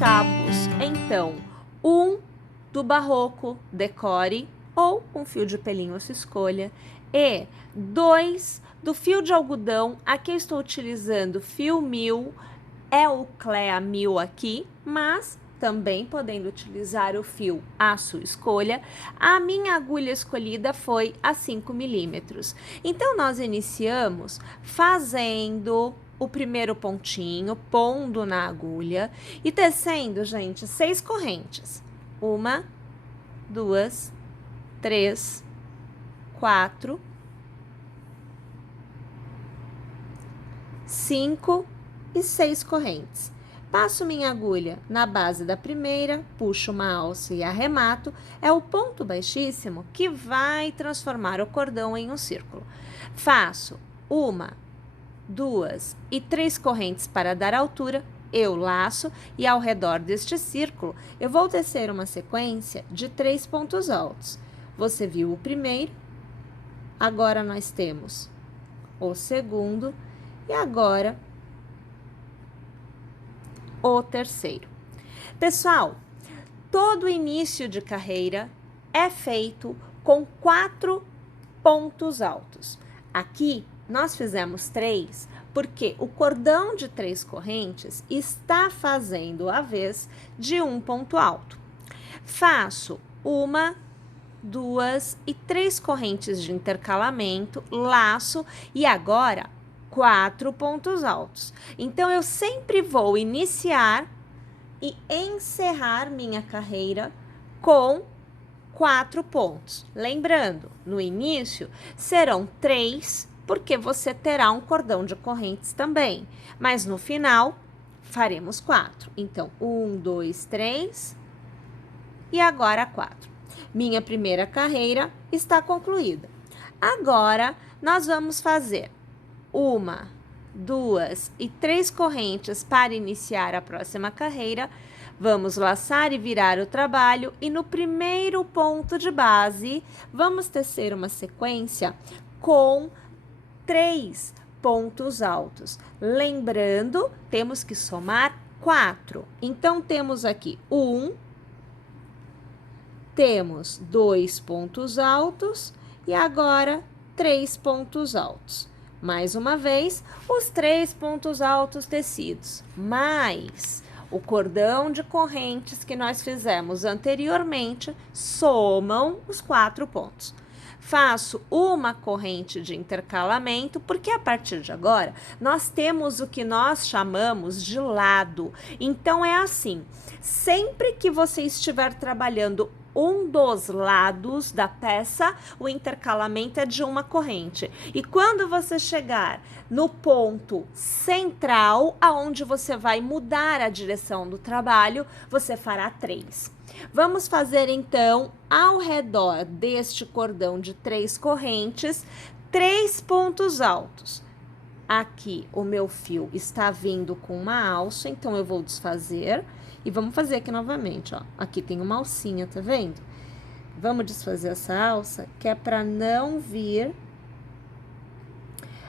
cabos, então, um do barroco, decore, ou um fio de pelinho, sua escolha, e 2 do fio de algodão. Aqui eu estou utilizando fio 1000, é o Clea 1000 aqui, mas também podendo utilizar o fio à sua escolha. A minha agulha escolhida foi a 5 milímetros. Então, nós iniciamos fazendo o primeiro pontinho, pondo na agulha e tecendo, gente, 6 correntes. 1, 2, 3, 4, 5 e 6 correntes. Passo minha agulha na base da primeira, puxo uma alça e arremato. É o ponto baixíssimo que vai transformar o cordão em um círculo. Faço 1, 2 e 3 correntes para dar altura. Eu laço e ao redor deste círculo eu vou tecer uma sequência de 3 pontos altos. Você viu o primeiro, agora nós temos o segundo e agora o terceiro. Pessoal, todo início de carreira é feito com 4 pontos altos. Aqui nós fizemos 3 porque o cordão de 3 correntes está fazendo a vez de um ponto alto. Faço 1, 2 e 3 correntes de intercalamento, laço e agora 4 pontos altos. Então, eu sempre vou iniciar e encerrar minha carreira com 4 pontos. Lembrando, no início serão 3, porque você terá um cordão de correntes também. Mas no final, faremos 4. Então, 1, 2, 3 e agora 4. Minha primeira carreira está concluída. Agora, nós vamos fazer 1, 2 e 3 correntes para iniciar a próxima carreira. Vamos laçar e virar o trabalho e no primeiro ponto de base, vamos tecer uma sequência com 3 pontos altos. Lembrando, temos que somar 4. Então, temos aqui 1, temos 2 pontos altos e agora 3 pontos altos. Mais uma vez, os 3 pontos altos tecidos, mais o cordão de correntes que nós fizemos anteriormente, somam os 4 pontos. Faço uma corrente de intercalamento, porque a partir de agora, nós temos o que nós chamamos de lado. Então, é assim, sempre que você estiver trabalhando um dos lados da peça, o intercalamento é de uma corrente. E quando você chegar no ponto central, aonde você vai mudar a direção do trabalho, você fará 3. Vamos fazer, então, ao redor deste cordão de 3 correntes, 3 pontos altos. Aqui, o meu fio está vindo com uma alça, então eu vou desfazer. E vamos fazer aqui novamente, ó. Aqui tem uma alcinha, tá vendo? Vamos desfazer essa alça, que é para não vir...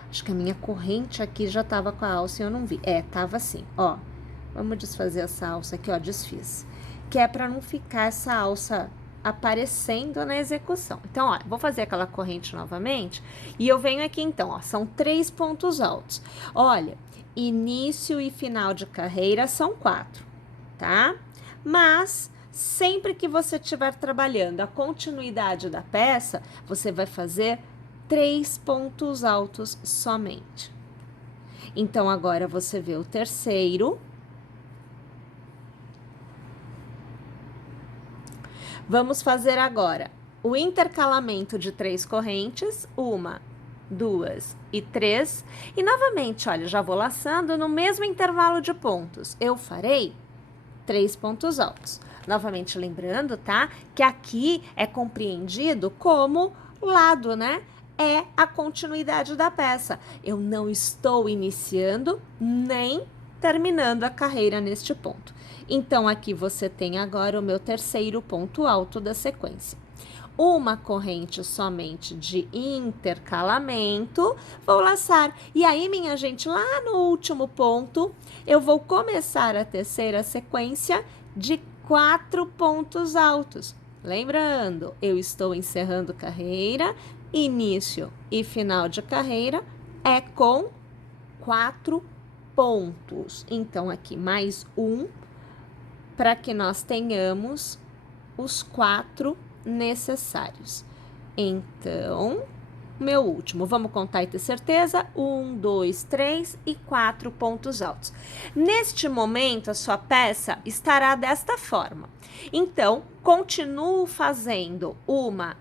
Acho que a minha corrente aqui já tava com a alça e eu não vi. É, tava assim, ó. Vamos desfazer essa alça aqui, ó, desfiz. Que é para não ficar essa alça aparecendo na execução. Então, ó, vou fazer aquela corrente novamente. E eu venho aqui, então, ó, são 3 pontos altos. Olha, início e final de carreira são 4. Tá? Mas, sempre que você estiver trabalhando a continuidade da peça, você vai fazer 3 pontos altos somente. Então, agora você vê o terceiro. Vamos fazer agora o intercalamento de 3 correntes, 1, 2 e 3. E, novamente, olha, já vou laçando no mesmo intervalo de pontos. Eu farei 3 pontos altos. Novamente lembrando, tá? Que aqui é compreendido como lado, né? É a continuidade da peça. Eu não estou iniciando nem terminando a carreira neste ponto. Então, aqui você tem agora o meu terceiro ponto alto da sequência. uma corrente somente de intercalamento, vou laçar. E aí, minha gente, lá no último ponto, eu vou começar a tecer a sequência de 4 pontos altos. Lembrando, eu estou encerrando carreira, início e final de carreira é com 4 pontos. Então, aqui mais um, para que nós tenhamos os 4 necessários. Então, meu último, vamos contar e ter certeza? 1, 2, 3 e 4 pontos altos. Neste momento, a sua peça estará desta forma. Então, continuo fazendo 1,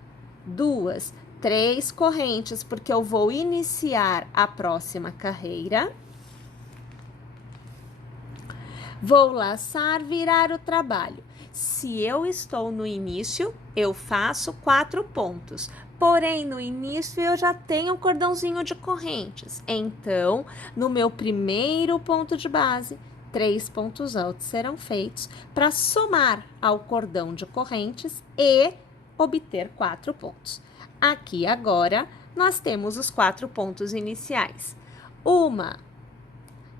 2, 3 correntes, porque eu vou iniciar a próxima carreira. Vou laçar, virar o trabalho. Se eu estou no início, eu faço 4 pontos. Porém, no início eu já tenho um cordãozinho de correntes. Então, no meu primeiro ponto de base, 3 pontos altos serão feitos para somar ao cordão de correntes e obter 4 pontos. Aqui agora, nós temos os 4 pontos iniciais.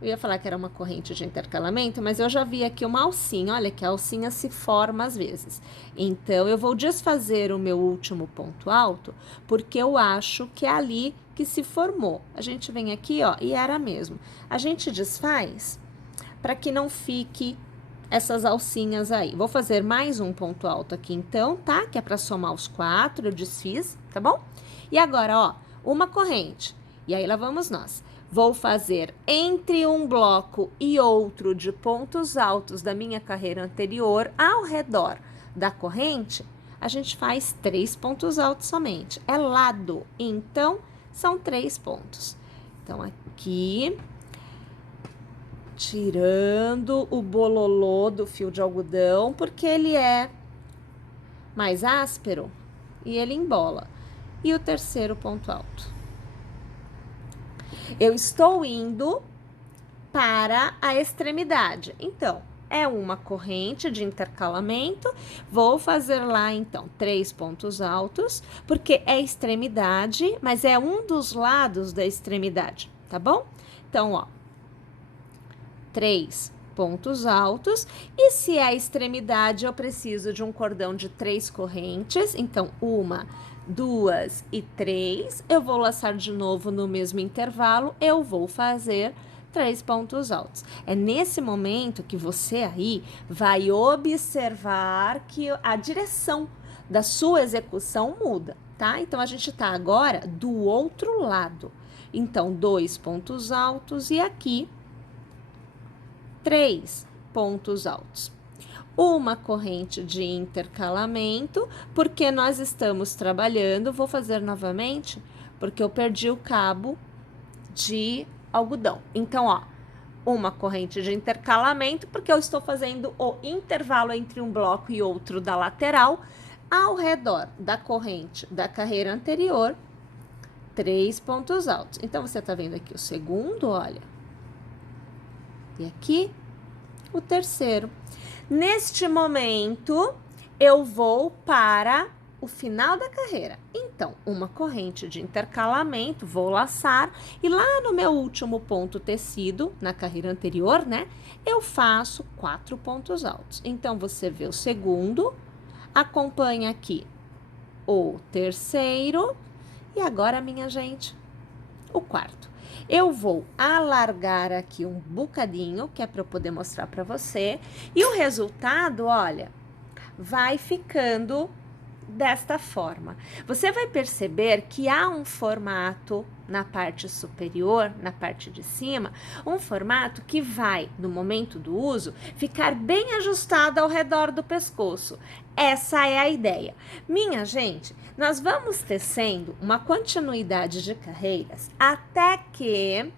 Eu ia falar que era uma corrente de intercalamento, mas eu já vi aqui uma alcinha. Olha que a alcinha se forma às vezes. Então, eu vou desfazer o meu último ponto alto, porque eu acho que é ali que se formou. A gente vem aqui, ó, e era mesmo. A gente desfaz para que não fique essas alcinhas aí. Vou fazer mais um ponto alto aqui, então, tá? Que é para somar os 4, eu desfiz, tá bom? E agora, ó, uma corrente. E aí, lá vamos nós. Vou fazer entre um bloco e outro de pontos altos da minha carreira anterior, ao redor da corrente, a gente faz 3 pontos altos somente. É lado, então, são 3 pontos. Então, aqui, tirando o bololô do fio de algodão, porque ele é mais áspero e ele embola. E o terceiro ponto alto. Eu estou indo para a extremidade. Então, é uma corrente de intercalamento. Vou fazer lá, então, 3 pontos altos, porque é extremidade, mas é um dos lados da extremidade, tá bom? Então, ó, 3 pontos altos. E se é a extremidade, eu preciso de um cordão de 3 correntes. Então, 1, 2 e 3, eu vou laçar de novo no mesmo intervalo, eu vou fazer 3 pontos altos. É nesse momento que você aí vai observar que a direção da sua execução muda, tá? Então, a gente tá agora do outro lado. Então, 2 pontos altos e aqui 3 pontos altos. Uma corrente de intercalamento, porque nós estamos trabalhando, vou fazer novamente, porque eu perdi o cabo de algodão. Então, ó, uma corrente de intercalamento, porque eu estou fazendo o intervalo entre um bloco e outro da lateral, ao redor da corrente da carreira anterior, 3 pontos altos. Então, você tá vendo aqui o segundo, olha, e aqui o terceiro. Neste momento, eu vou para o final da carreira. Então, uma corrente de intercalamento, vou laçar, e lá no meu último ponto tecido, na carreira anterior, né, eu faço 4 pontos altos. Então, você vê o segundo, acompanha aqui o terceiro, e agora, minha gente, o quarto. Eu vou alargar aqui um bocadinho, que é para eu poder mostrar para você. E o resultado, olha, vai ficando desta forma. Você vai perceber que há um formato na parte superior, na parte de cima, um formato que vai, no momento do uso, ficar bem ajustado ao redor do pescoço. Essa é a ideia. Minha gente, nós vamos tecendo uma continuidade de carreiras até que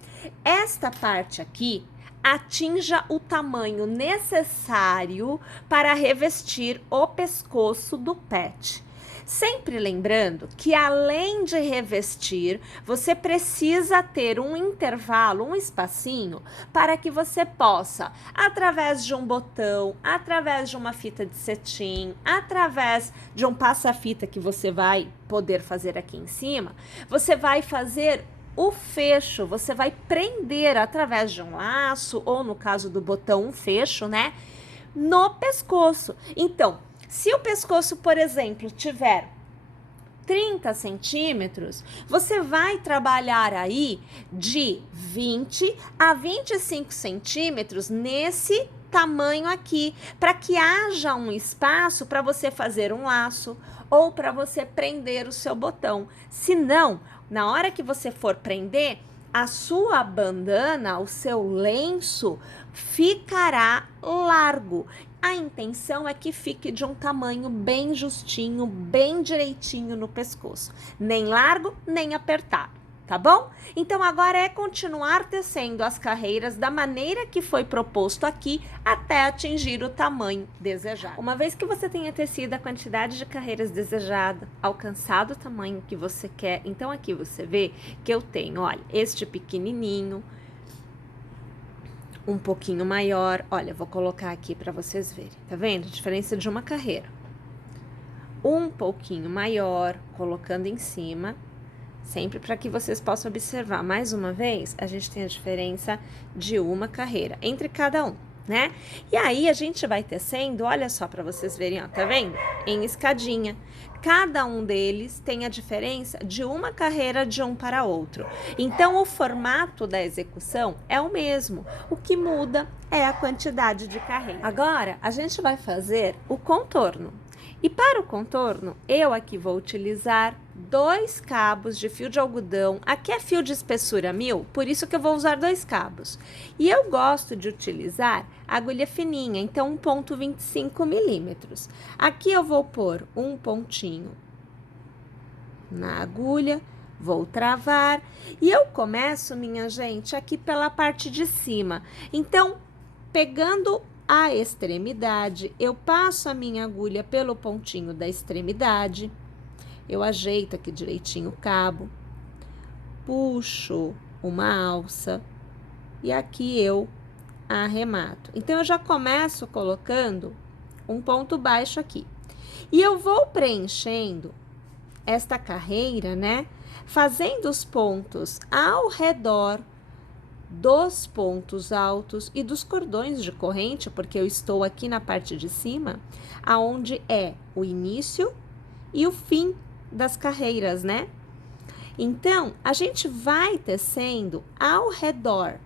esta parte aqui atinja o tamanho necessário para revestir o pescoço do pet. Sempre lembrando que além de revestir, você precisa ter um intervalo, um espacinho, para que você possa, através de um botão, através de uma fita de cetim, através de um passa-fita que você vai poder fazer aqui em cima, você vai fazer o fecho, você vai prender através de um laço, ou no caso do botão, um fecho, né? No pescoço. Então, se o pescoço, por exemplo, tiver 30 centímetros, você vai trabalhar aí de 20 a 25 centímetros nesse tamanho aqui, para que haja um espaço para você fazer um laço ou para você prender o seu botão. Se não, na hora que você for prender, a sua bandana, o seu lenço, ficará largo. A intenção é que fique de um tamanho bem justinho, bem direitinho no pescoço. Nem largo, nem apertado, tá bom? Então, agora é continuar tecendo as carreiras da maneira que foi proposto aqui até atingir o tamanho desejado. Uma vez que você tenha tecido a quantidade de carreiras desejada, alcançado o tamanho que você quer, então aqui você vê que eu tenho, olha, este pequenininho, um pouquinho maior, olha, vou colocar aqui para vocês verem, tá vendo? A diferença de uma carreira. Um pouquinho maior, colocando em cima, sempre para que vocês possam observar. Mais uma vez, a gente tem a diferença de uma carreira entre cada um, né? E aí, a gente vai tecendo, olha só para vocês verem, ó, tá vendo? Em escadinha. Cada um deles tem a diferença de uma carreira de um para outro. Então, o formato da execução é o mesmo. O que muda é a quantidade de carreiras. Agora, a gente vai fazer o contorno. E para o contorno, eu aqui vou utilizar 2 cabos de fio de algodão. Aqui é fio de espessura 1000, por isso que eu vou usar 2 cabos. E eu gosto de utilizar agulha fininha, então 1,25 milímetros. Aqui eu vou pôr um pontinho na agulha, vou travar. E eu começo, minha gente, aqui pela parte de cima. Então, pegando a extremidade, eu passo a minha agulha pelo pontinho da extremidade, eu ajeito aqui direitinho o cabo, puxo uma alça e aqui eu arremato. Então, eu já começo colocando um ponto baixo aqui. E eu vou preenchendo esta carreira, né? Fazendo os pontos ao redor dos pontos altos e dos cordões de corrente, porque eu estou aqui na parte de cima, aonde é o início e o fim das carreiras, né? Então, a gente vai tecendo ao redor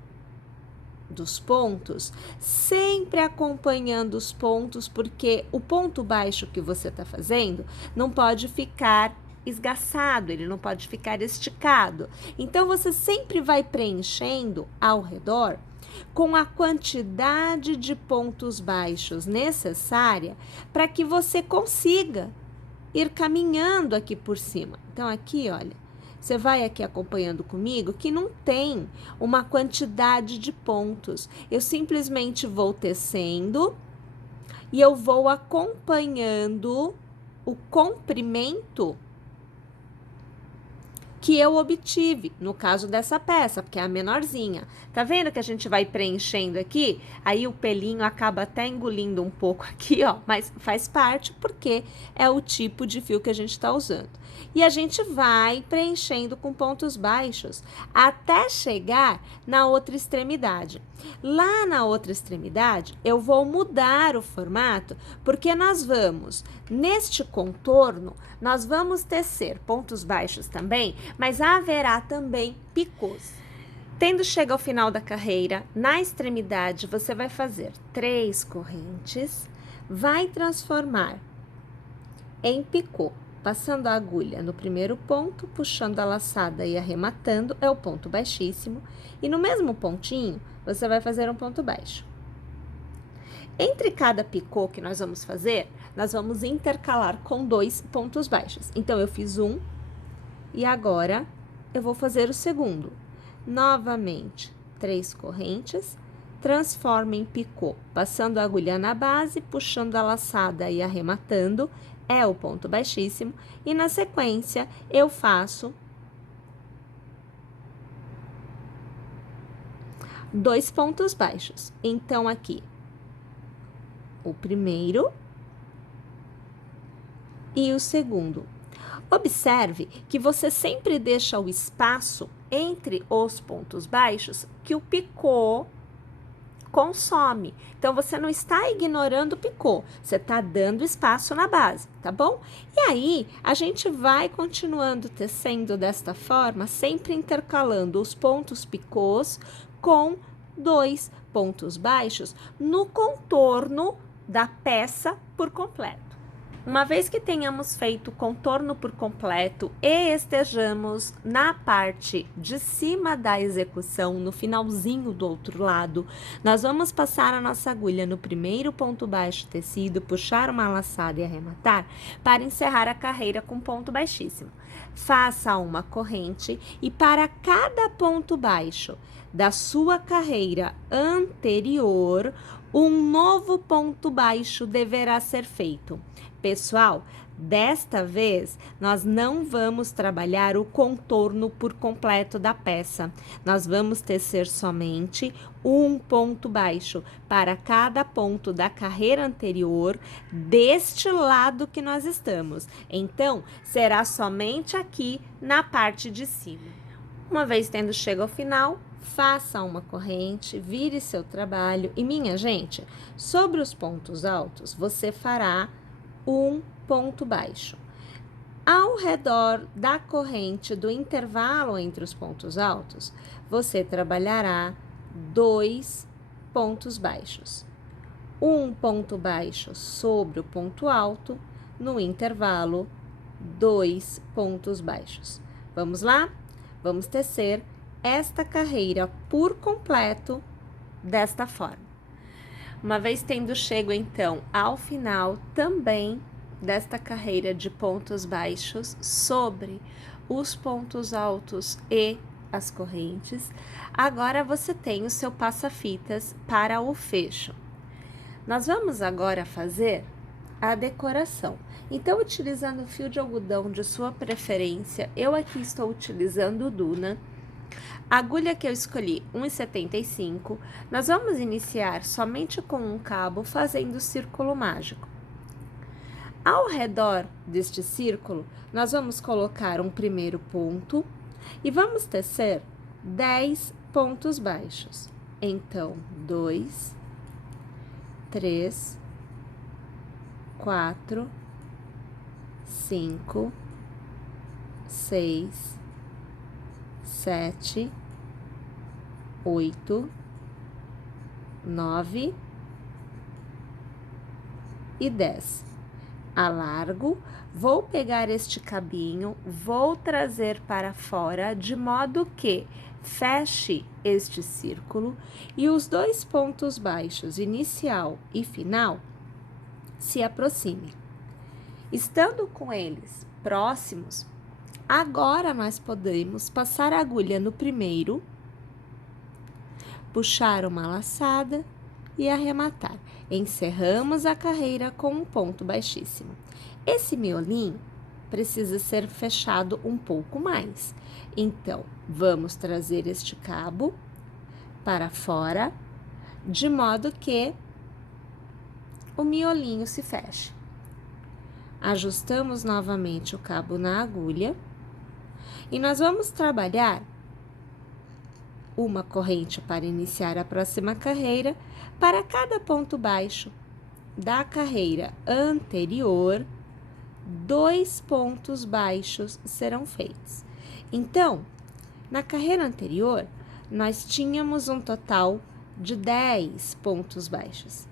dos pontos, sempre acompanhando os pontos, porque o ponto baixo que você está fazendo não pode ficar esgaçado, ele não pode ficar esticado. Então, você sempre vai preenchendo ao redor com a quantidade de pontos baixos necessária para que você consiga ir caminhando aqui por cima. Então, aqui, olha, você vai aqui acompanhando comigo que não tem uma quantidade de pontos. Eu simplesmente vou tecendo e eu vou acompanhando o comprimento que eu obtive, no caso dessa peça, porque é a menorzinha. Tá vendo que a gente vai preenchendo aqui? Aí o pelinho acaba até engolindo um pouco aqui, ó, mas faz parte porque é o tipo de fio que a gente tá usando. E a gente vai preenchendo com pontos baixos até chegar na outra extremidade. Lá na outra extremidade, eu vou mudar o formato, porque nós vamos, neste contorno, nós vamos tecer pontos baixos também, mas haverá também picôs. Tendo chegado ao final da carreira, na extremidade, você vai fazer 3 correntes, vai transformar em picô, passando a agulha no primeiro ponto, puxando a laçada e arrematando, é o ponto baixíssimo, e no mesmo pontinho, você vai fazer um ponto baixo. Entre cada picô que nós vamos fazer, nós vamos intercalar com 2 pontos baixos. Então, eu fiz um, e agora eu vou fazer o segundo. Novamente, 3 correntes, transforma em picô, passando a agulha na base, puxando a laçada e arrematando, é o ponto baixíssimo, e na sequência eu faço 2 pontos baixos. Então, aqui, o primeiro e o segundo. Observe que você sempre deixa o espaço entre os pontos baixos que o picô consome. Então, você não está ignorando o picô, você está dando espaço na base, tá bom? E aí, a gente vai continuando tecendo desta forma, sempre intercalando os pontos picôs com 2 pontos baixos no contorno da peça por completo. Uma vez que tenhamos feito o contorno por completo e estejamos na parte de cima da execução, no finalzinho do outro lado, nós vamos passar a nossa agulha no primeiro ponto baixo tecido, puxar uma laçada e arrematar para encerrar a carreira com ponto baixíssimo. Faça uma corrente e para cada ponto baixo da sua carreira anterior, um novo ponto baixo deverá ser feito. Pessoal, desta vez, nós não vamos trabalhar o contorno por completo da peça. Nós vamos tecer somente um ponto baixo para cada ponto da carreira anterior deste lado que nós estamos. Então, será somente aqui na parte de cima. Uma vez tendo chego ao final, faça uma corrente, vire seu trabalho e, minha gente, sobre os pontos altos, você fará um ponto baixo. Ao redor da corrente do intervalo entre os pontos altos, você trabalhará 2 pontos baixos. Um ponto baixo sobre o ponto alto, no intervalo, 2 pontos baixos. Vamos lá? Vamos tecer esta carreira por completo desta forma. Uma vez tendo chego, então, ao final também desta carreira de pontos baixos sobre os pontos altos e as correntes, agora você tem o seu passa-fitas para o fecho. Nós vamos agora fazer a decoração. Então, utilizando o fio de algodão de sua preferência, eu aqui estou utilizando o Duna. A agulha que eu escolhi, 1,75, nós vamos iniciar somente com um cabo fazendo o círculo mágico. Ao redor deste círculo, nós vamos colocar um primeiro ponto e vamos tecer 10 pontos baixos. Então, 2, 3, 4, 5, 6, 7, 8, 9 e 10. Alargo, vou pegar este cabinho, vou trazer para fora, de modo que feche este círculo e os 2 pontos baixos, inicial e final, se aproximem. Estando com eles próximos, agora nós podemos passar a agulha no primeiro, puxar uma laçada e arrematar. Encerramos a carreira com um ponto baixíssimo. Esse miolinho precisa ser fechado um pouco mais. Então, vamos trazer este cabo para fora, de modo que o miolinho se feche. Ajustamos novamente o cabo na agulha e nós vamos trabalhar uma corrente para iniciar a próxima carreira. Para cada ponto baixo da carreira anterior, 2 pontos baixos serão feitos. Então, na carreira anterior, nós tínhamos um total de 10 pontos baixos.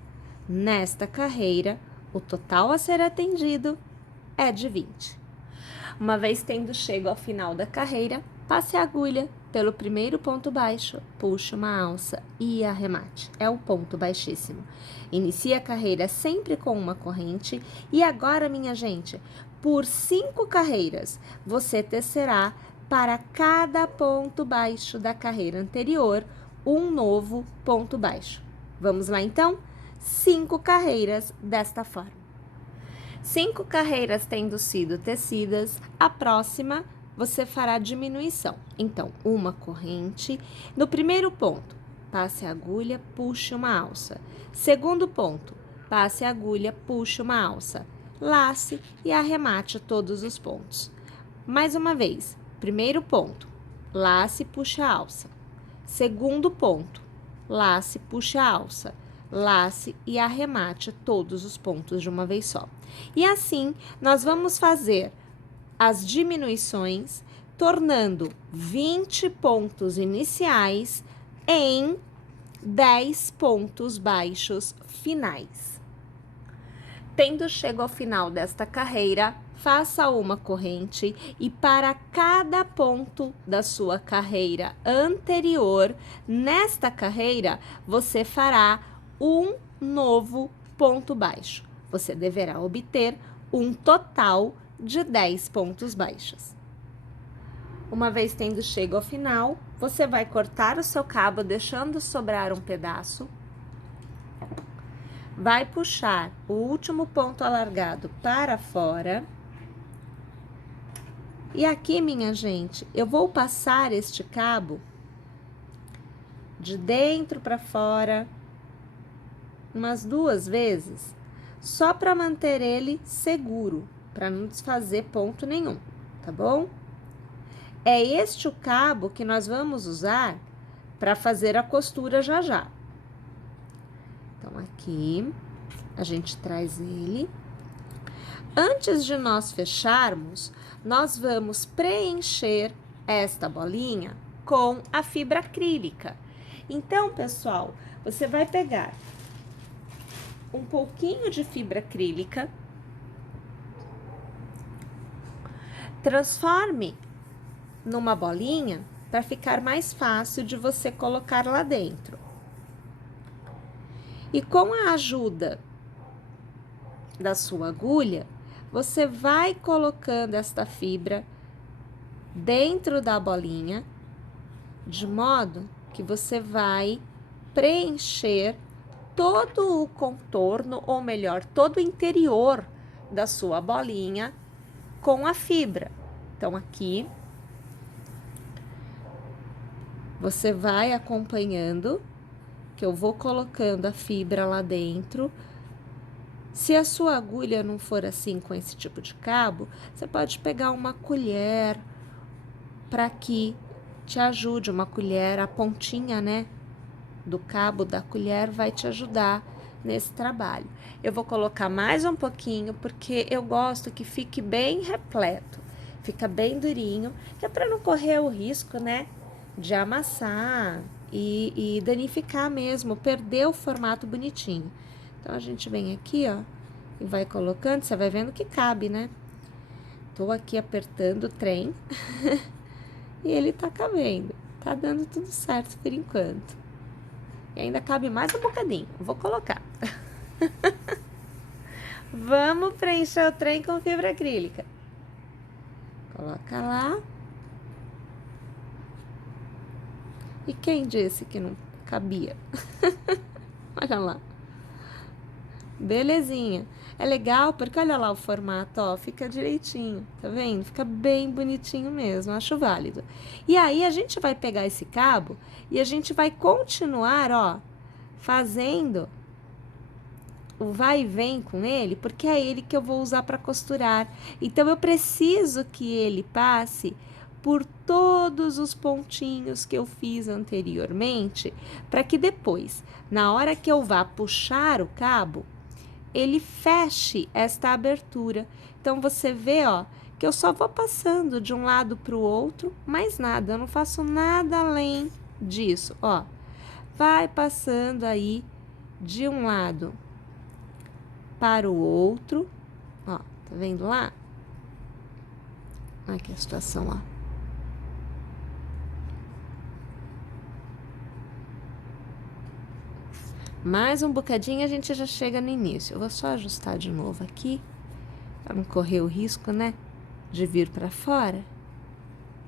Nesta carreira, o total a ser atendido é de 20. Uma vez tendo chego ao final da carreira, passe a agulha pelo primeiro ponto baixo, puxe uma alça e arremate. É o ponto baixíssimo. Inicie a carreira sempre com uma corrente e agora, minha gente, por 5 carreiras, você tecerá para cada ponto baixo da carreira anterior um novo ponto baixo. Vamos lá, então? 5 carreiras desta forma. 5 carreiras tendo sido tecidas, a próxima você fará diminuição. Então, uma corrente. No primeiro ponto, passe a agulha, puxe uma alça. Segundo ponto, passe a agulha, puxe uma alça. Lace e arremate todos os pontos. Mais uma vez, primeiro ponto, lace, puxe a alça. Segundo ponto, lace, puxe a alça. Lace e arremate todos os pontos de uma vez só. E assim, nós vamos fazer as diminuições, tornando 20 pontos iniciais em 10 pontos baixos finais. Tendo chego ao final desta carreira, faça uma corrente e para cada ponto da sua carreira anterior, nesta carreira, você fará um novo ponto baixo. Você deverá obter um total de 10 pontos baixos. Uma vez tendo chego ao final, você vai cortar o seu cabo, deixando sobrar um pedaço. Vai puxar o último ponto alargado para fora. E aqui, minha gente, eu vou passar este cabo de dentro para fora umas 2 vezes, só para manter ele seguro, para não desfazer ponto nenhum, tá bom? É este o cabo que nós vamos usar para fazer a costura já já. Então, aqui, a gente traz ele. Antes de nós fecharmos, nós vamos preencher esta bolinha com a fibra acrílica. Então, pessoal, você vai pegar um pouquinho de fibra acrílica, transforme numa bolinha para ficar mais fácil de você colocar lá dentro. E com a ajuda da sua agulha, você vai colocando esta fibra dentro da bolinha, de modo que você vai preencher todo o contorno, ou melhor, todo o interior da sua bolinha com a fibra. Então, aqui, você vai acompanhando, que eu vou colocando a fibra lá dentro. Se a sua agulha não for assim com esse tipo de cabo, você pode pegar uma colher para que te ajude, uma colher, a pontinha, né, do cabo da colher vai te ajudar nesse trabalho. Eu vou colocar mais um pouquinho, porque eu gosto que fique bem repleto, fica bem durinho, que é para não correr o risco, né, de amassar e danificar mesmo, perder o formato bonitinho. Então, a gente vem aqui, ó, e vai colocando, você vai vendo que cabe, né? Tô aqui apertando o trem e ele tá cabendo. Tá dando tudo certo por enquanto. E ainda cabe mais um bocadinho. Vou colocar. Vamos preencher o trem com fibra acrílica. Coloca lá. E quem disse que não cabia? Olha lá. Belezinha. É legal porque olha lá o formato, ó, fica direitinho, tá vendo? Fica bem bonitinho mesmo, acho válido. E aí, a gente vai pegar esse cabo e a gente vai continuar, ó, fazendo o vai e vem com ele, porque é ele que eu vou usar para costurar. Então, eu preciso que ele passe por todos os pontinhos que eu fiz anteriormente, para que depois, na hora que eu vá puxar o cabo, ele feche esta abertura. Então, você vê, ó, que eu só vou passando de um lado para o outro, mais nada, eu não faço nada além disso, ó. Vai passando aí de um lado para o outro, ó, tá vendo lá? Aqui a situação, ó. Mais um bocadinho a gente já chega no início. Eu vou só ajustar de novo aqui, para não correr o risco, né, de vir para fora,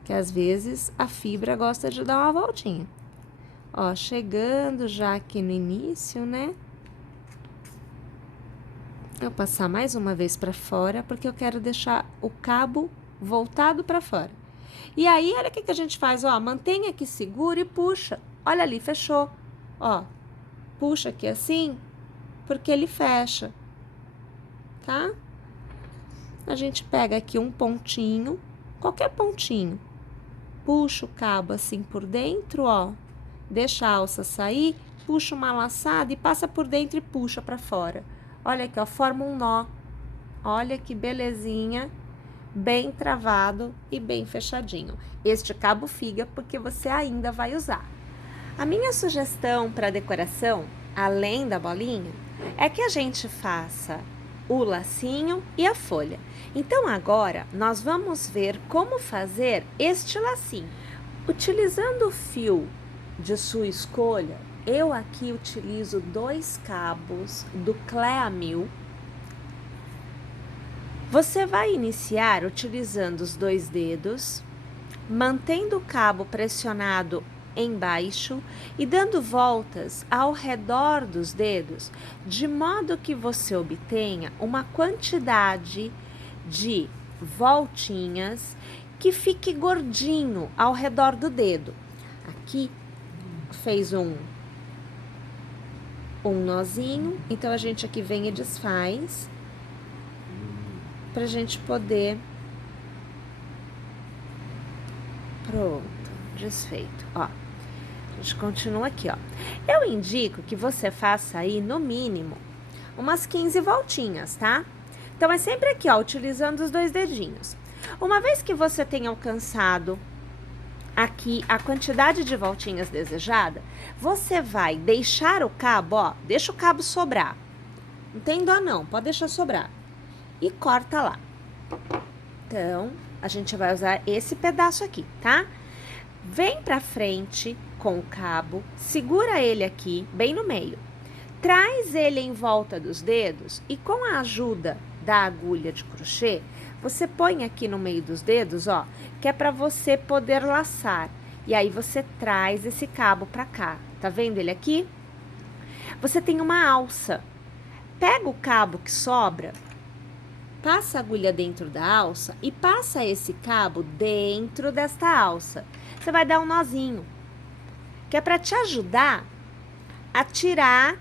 que às vezes a fibra gosta de dar uma voltinha. Ó, chegando já aqui no início, né, Eu passar mais uma vez para fora, porque eu quero deixar o cabo voltado para fora. E aí, olha o que a gente faz, ó, mantenha aqui seguro e puxa. Olha ali, fechou. Ó, puxa aqui assim, porque ele fecha, tá? A gente pega aqui um pontinho, qualquer pontinho, puxa o cabo assim por dentro, ó, deixa a alça sair, puxa uma laçada e passa por dentro e puxa para fora. Olha aqui, ó, forma um nó. Olha que belezinha, bem travado e bem fechadinho. Este cabo figa porque você ainda vai usar. A minha sugestão para decoração, além da bolinha, é que a gente faça o lacinho e a folha. Então agora nós vamos ver como fazer este lacinho. Utilizando o fio de sua escolha, eu aqui utilizo 2 cabos do Clea 1000. Você vai iniciar utilizando os 2 dedos, mantendo o cabo pressionado embaixo e dando voltas ao redor dos dedos, de modo que você obtenha uma quantidade de voltinhas que fique gordinho ao redor do dedo. Aqui fez um nozinho, então a gente aqui vem e desfaz pra gente poder. Pronto, desfeito, ó. A gente continua aqui, ó. Eu indico que você faça aí, no mínimo, umas 15 voltinhas, tá? Então, é sempre aqui, ó, utilizando os 2 dedinhos. Uma vez que você tenha alcançado aqui a quantidade de voltinhas desejada, você vai deixar o cabo, ó, deixa o cabo sobrar. Não tem dó não, pode deixar sobrar. E corta lá. Então, a gente vai usar esse pedaço aqui, tá? Vem pra frente com o cabo, segura ele aqui, bem no meio. Traz ele em volta dos dedos e com a ajuda da agulha de crochê, você põe aqui no meio dos dedos, ó, que é para você poder laçar. E aí você traz esse cabo pra cá. Tá vendo ele aqui? Você tem uma alça. Pega o cabo que sobra, passa a agulha dentro da alça e passa esse cabo dentro desta alça. Você vai dar um nozinho, que é para te ajudar a tirar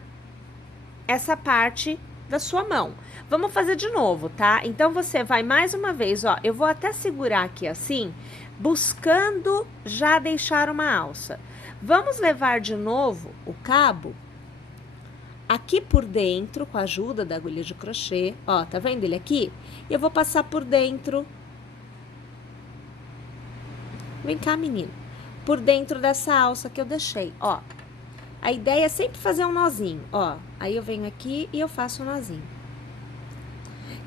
essa parte da sua mão. Vamos fazer de novo, tá? Então, você vai mais uma vez, ó, eu vou até segurar aqui assim, buscando já deixar uma alça. Vamos levar de novo o cabo aqui por dentro, com a ajuda da agulha de crochê, ó, tá vendo ele aqui? E eu vou passar por dentro. Vem cá, menino. Por dentro dessa alça que eu deixei, ó. A ideia é sempre fazer um nozinho, ó. Aí eu venho aqui e eu faço um nozinho.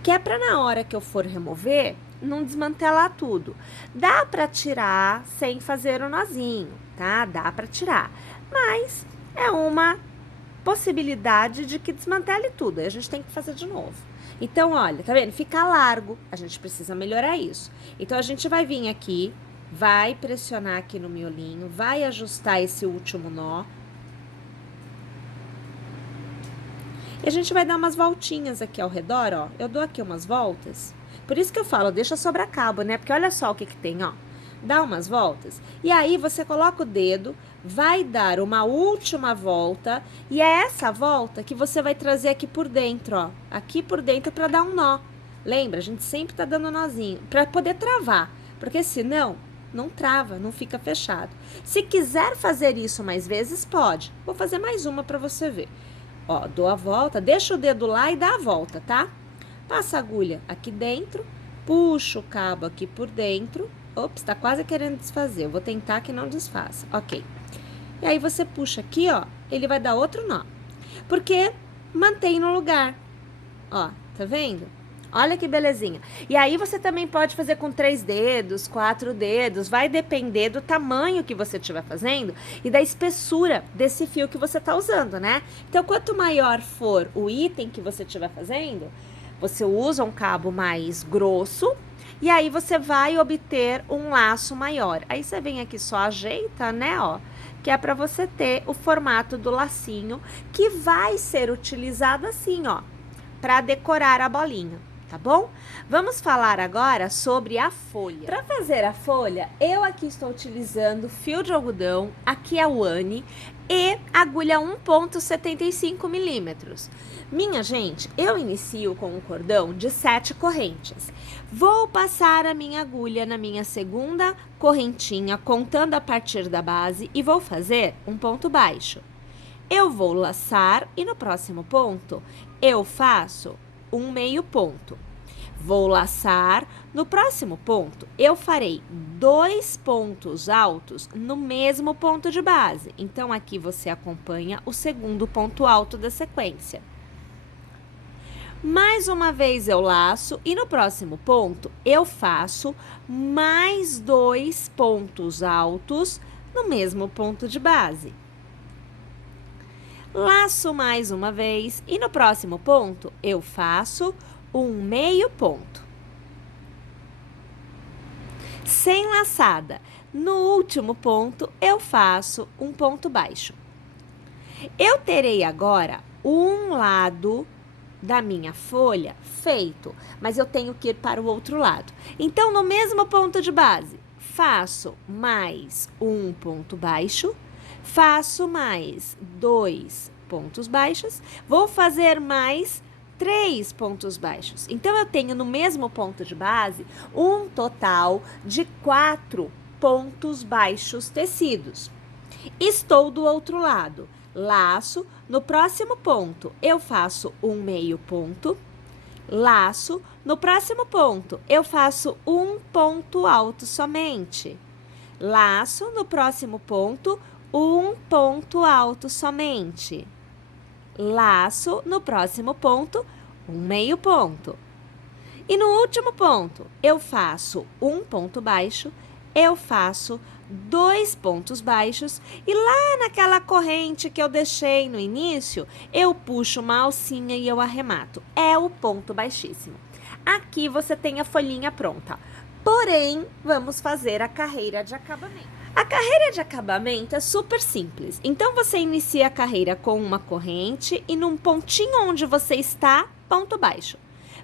Que é pra na hora que eu for remover, não desmantelar tudo. Dá pra tirar sem fazer o nozinho, tá? Dá pra tirar. Mas é uma possibilidade de que desmantele tudo. Aí a gente tem que fazer de novo. Então, olha, tá vendo? Fica largo. A gente precisa melhorar isso. Então, a gente vai vir aqui, vai pressionar aqui no miolinho, vai ajustar esse último nó. E a gente vai dar umas voltinhas aqui ao redor, ó. Eu dou aqui umas voltas. Por isso que eu falo, deixa sobrar cabo, né? Porque olha só o que tem, ó. Dá umas voltas. E aí, você coloca o dedo, vai dar uma última volta. E é essa volta que você vai trazer aqui por dentro, ó. Aqui por dentro pra dar um nó. Lembra? A gente sempre tá dando nozinho pra poder travar. Porque senão, não trava, não fica fechado. Se quiser fazer isso mais vezes, pode. Vou fazer mais uma pra você ver. Ó, dou a volta, deixa o dedo lá e dá a volta, tá? Passa a agulha aqui dentro, puxa o cabo aqui por dentro. Ops, tá quase querendo desfazer. Eu vou tentar que não desfaça. Ok. E aí, você puxa aqui, ó, ele vai dar outro nó. Porque mantém no lugar. Ó, tá vendo? Olha que belezinha. E aí, você também pode fazer com 3 dedos, 4 dedos. Vai depender do tamanho que você estiver fazendo e da espessura desse fio que você tá usando, né? Então, quanto maior for o item que você estiver fazendo, você usa um cabo mais grosso e aí você vai obter um laço maior. Aí, você vem aqui, só ajeita, né, ó, que é para você ter o formato do lacinho que vai ser utilizado assim, ó, para decorar a bolinha, tá bom? Vamos falar agora sobre a folha. Para fazer a folha, eu aqui estou utilizando fio de algodão, aqui é o Anne, e agulha 1,75 milímetros. Minha gente, eu inicio com um cordão de 7 correntes. Vou passar a minha agulha na minha segunda correntinha, contando a partir da base, e vou fazer um ponto baixo. Eu vou laçar e no próximo ponto eu faço um meio ponto. Vou laçar, no próximo ponto eu farei 2 pontos altos no mesmo ponto de base. Então, aqui você acompanha o segundo ponto alto da sequência. Mais uma vez eu laço e no próximo ponto eu faço mais 2 pontos altos no mesmo ponto de base. Laço mais uma vez e no próximo ponto eu faço um meio ponto. Sem laçada, no último ponto eu faço um ponto baixo. Eu terei agora um lado da minha folha feito, mas eu tenho que ir para o outro lado. Então, no mesmo ponto de base, faço mais um ponto baixo, faço mais 2 pontos baixos, vou fazer mais 3 pontos baixos. Então, eu tenho no mesmo ponto de base um total de 4 pontos baixos tecidos. Estou do outro lado. Laço, no próximo ponto eu faço um meio ponto, laço, no próximo ponto eu faço um ponto alto somente, laço, no próximo ponto um ponto alto somente, laço, no próximo ponto um meio ponto. E no último ponto eu faço um ponto baixo, eu faço 2 pontos baixos e lá naquela corrente que eu deixei no início, eu puxo uma alcinha e eu arremato. É o ponto baixíssimo. Aqui você tem a folhinha pronta. Porém, vamos fazer a carreira de acabamento. A carreira de acabamento é super simples. Então, você inicia a carreira com uma corrente e num pontinho onde você está, ponto baixo.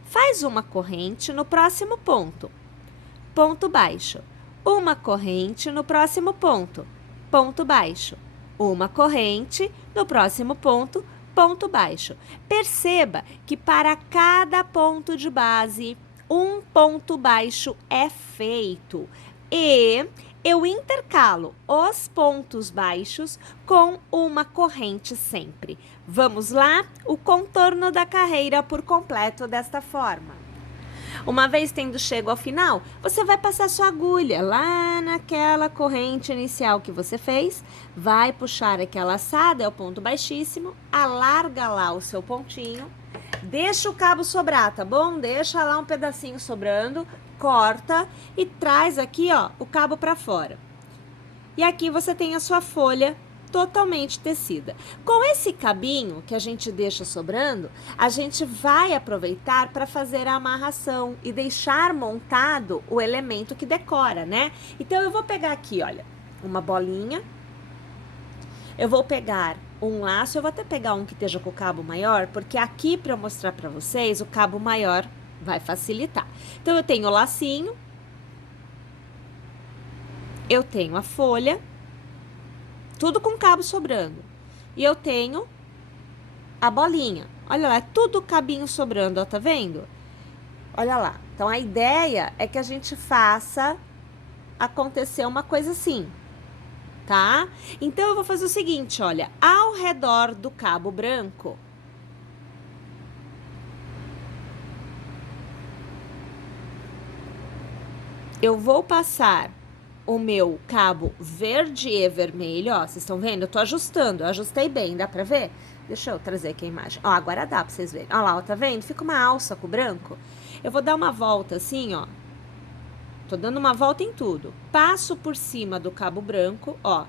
Faz uma corrente no próximo ponto, ponto baixo. Uma corrente no próximo ponto, ponto baixo. Uma corrente no próximo ponto, ponto baixo. Perceba que para cada ponto de base, um ponto baixo é feito. E eu intercalo os pontos baixos com uma corrente sempre. Vamos lá? O contorno da carreira por completo desta forma. Uma vez tendo chego ao final, você vai passar sua agulha lá naquela corrente inicial que você fez, vai puxar aquela laçada, é o ponto baixíssimo, alarga lá o seu pontinho, deixa o cabo sobrar, tá bom? Deixa lá um pedacinho sobrando, corta e traz aqui, ó, o cabo para fora. E aqui você tem a sua folha totalmente tecida. Com esse cabinho que a gente deixa sobrando, a gente vai aproveitar para fazer a amarração e deixar montado o elemento que decora, né? Então, eu vou pegar aqui, olha, uma bolinha, eu vou pegar um laço, eu vou até pegar um que esteja com o cabo maior, porque aqui, para eu mostrar para vocês, o cabo maior vai facilitar. Então, eu tenho o lacinho, eu tenho a folha, tudo com cabo sobrando. E eu tenho a bolinha. Olha lá, é tudo cabinho sobrando, ó, tá vendo? Olha lá. Então, a ideia é que a gente faça acontecer uma coisa assim, tá? Então, eu vou fazer o seguinte, olha. Ao redor do cabo branco, eu vou passar o meu cabo verde e vermelho, ó, vocês estão vendo? Eu tô ajustando, eu ajustei bem, dá pra ver? Deixa eu trazer aqui a imagem. Ó, agora dá pra vocês verem. Ó lá, ó, tá vendo? Fica uma alça com o branco. Eu vou dar uma volta assim, ó. Tô dando uma volta em tudo. Passo por cima do cabo branco, ó.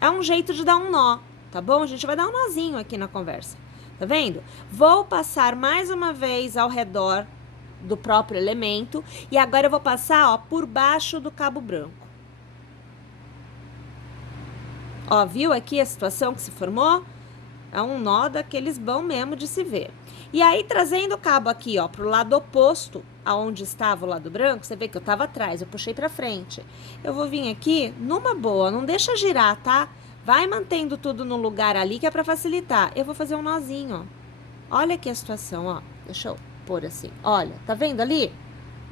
É um jeito de dar um nó, tá bom? A gente vai dar um nozinho aqui na conversa. Tá vendo? Vou passar mais uma vez ao redor do próprio elemento, e agora eu vou passar, ó, por baixo do cabo branco. Ó, viu aqui a situação que se formou? É um nó daqueles bons mesmo de se ver. E aí, trazendo o cabo aqui, ó, pro lado oposto, aonde estava o lado branco, você vê que eu tava atrás, eu puxei pra frente. Eu vou vir aqui numa boa, não deixa girar, tá? Vai mantendo tudo no lugar ali, que é pra facilitar. Eu vou fazer um nozinho, ó. Olha aqui a situação, ó. Deixa eu pôr assim. Olha, tá vendo ali?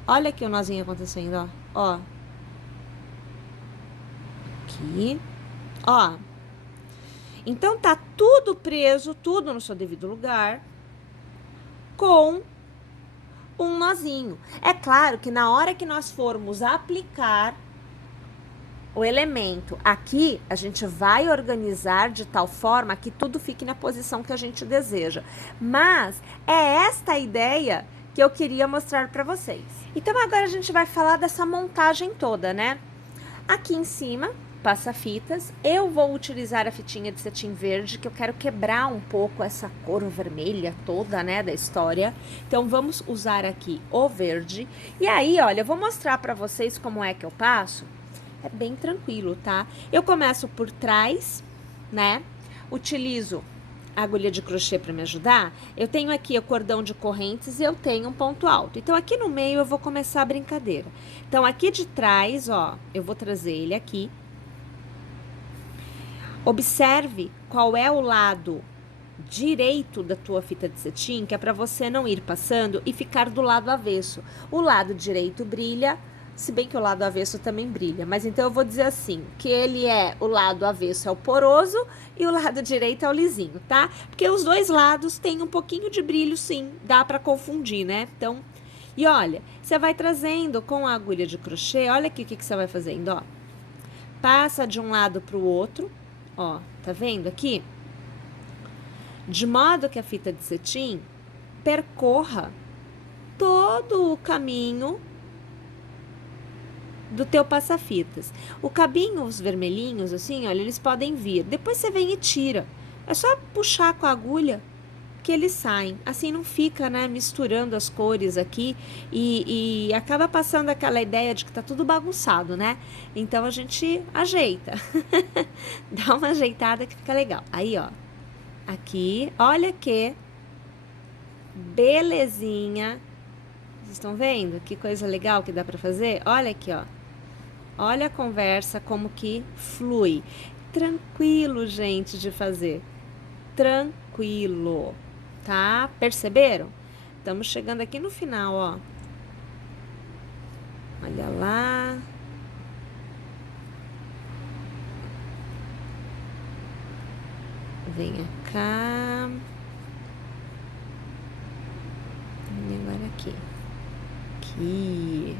Olha aqui o nozinho acontecendo, ó. Ó. Aqui. Ó. Então, tá tudo preso, tudo no seu devido lugar, com um nozinho. É claro que na hora que nós formos aplicar o elemento aqui, a gente vai organizar de tal forma que tudo fique na posição que a gente deseja. Mas é esta a ideia que eu queria mostrar para vocês. Então, agora a gente vai falar dessa montagem toda, né? Aqui em cima, passa-fitas. Eu vou utilizar a fitinha de cetim verde, que eu quero quebrar um pouco essa cor vermelha toda, né, da história. Então, vamos usar aqui o verde. E aí, olha, eu vou mostrar para vocês como é que eu passo. É bem tranquilo, tá? Eu começo por trás, né? Utilizo a agulha de crochê para me ajudar. Eu tenho aqui o cordão de correntes e eu tenho um ponto alto. Então, aqui no meio eu vou começar a brincadeira. Então, aqui de trás, ó, eu vou trazer ele aqui. Observe qual é o lado direito da tua fita de cetim, que é para você não ir passando e ficar do lado avesso. O lado direito brilha, se bem que o lado avesso também brilha, mas então eu vou dizer assim, que ele é, o lado avesso é o poroso e o lado direito é o lisinho, tá? Porque os dois lados têm um pouquinho de brilho, sim, dá para confundir, né? Então, e olha, você vai trazendo com a agulha de crochê, olha aqui o que você vai fazendo, ó. Passa de um lado para o outro, ó, tá vendo aqui? De modo que a fita de cetim percorra todo o caminho do teu passa-fitas. O cabinho, os vermelhinhos, assim, olha, eles podem vir. Depois você vem e tira. É só puxar com a agulha que eles saem. Assim não fica, né, misturando as cores aqui e acaba passando aquela ideia de que tá tudo bagunçado, né? Então, a gente ajeita. Dá uma ajeitada que fica legal. Aí, ó. Aqui, olha que belezinha. Vocês estão vendo? Que coisa legal que dá pra fazer? Olha aqui, ó. Olha a conversa, como que flui. Tranquilo, gente, de fazer. Tranquilo, tá? Perceberam? Estamos chegando aqui no final, ó. Olha lá. Venha cá. E agora aqui. Aqui.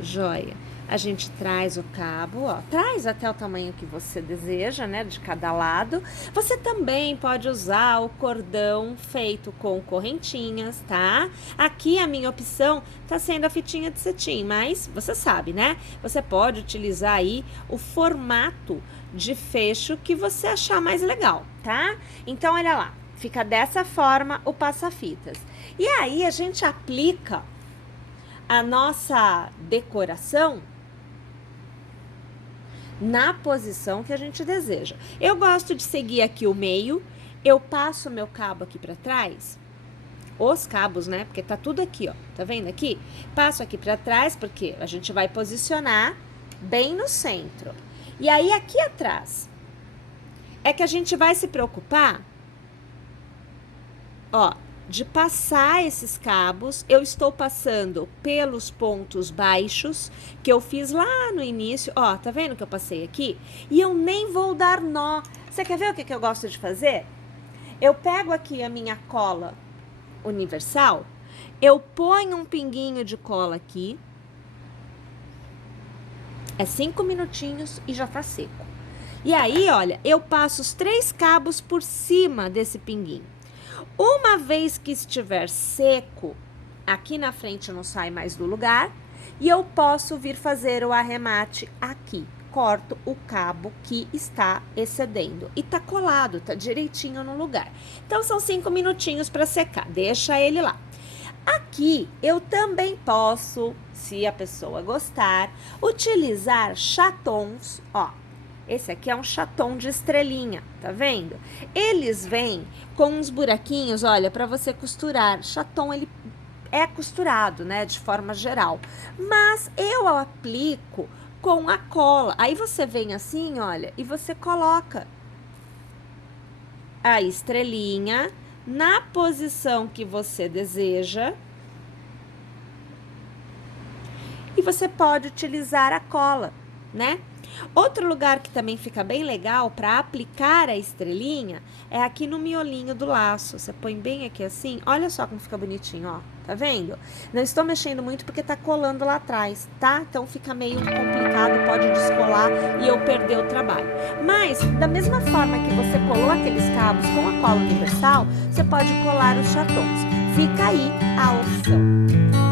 Joia. A gente traz o cabo, ó, traz até o tamanho que você deseja, né, de cada lado. Você também pode usar o cordão feito com correntinhas, tá? Aqui a minha opção tá sendo a fitinha de cetim, mas você sabe, né? Você pode utilizar aí o formato de fecho que você achar mais legal, tá? Então, olha lá, fica dessa forma o passa-fitas. E aí a gente aplica a nossa decoração na posição que a gente deseja. Eu gosto de seguir aqui o meio, eu passo meu cabo aqui para trás, os cabos, né? Porque tá tudo aqui, ó. Tá vendo aqui? Passo aqui para trás porque a gente vai posicionar bem no centro. E aí aqui atrás é que a gente vai se preocupar, ó, de passar esses cabos. Eu estou passando pelos pontos baixos que eu fiz lá no início, ó, tá vendo que eu passei aqui? E eu nem vou dar nó. Você quer ver o que eu gosto de fazer? Eu pego aqui a minha cola universal, eu ponho um pinguinho de cola aqui, é 5 minutinhos e já tá seco. E aí, olha, eu passo os 3 cabos por cima desse pinguinho. Uma vez que estiver seco, aqui na frente não sai mais do lugar, e eu posso vir fazer o arremate aqui. Corto o cabo que está excedendo e tá colado, tá direitinho no lugar. Então, são 5 minutinhos para secar, deixa ele lá. Aqui, eu também posso, se a pessoa gostar, utilizar chatons, ó. Esse aqui é um chaton de estrelinha, tá vendo? Eles vêm com uns buraquinhos, olha, para você costurar. Chaton, ele é costurado, né, de forma geral. Mas eu aplico com a cola. Aí você vem assim, olha, e você coloca a estrelinha na posição que você deseja. E você pode utilizar a cola, né? Outro lugar que também fica bem legal para aplicar a estrelinha é aqui no miolinho do laço. Você põe bem aqui assim, olha só como fica bonitinho, ó. Tá vendo? Não estou mexendo muito porque tá colando lá atrás, tá? Então fica meio complicado, pode descolar e eu perder o trabalho. Mas, da mesma forma que você colou aqueles cabos com a cola universal, você pode colar os chatons. Fica aí a opção.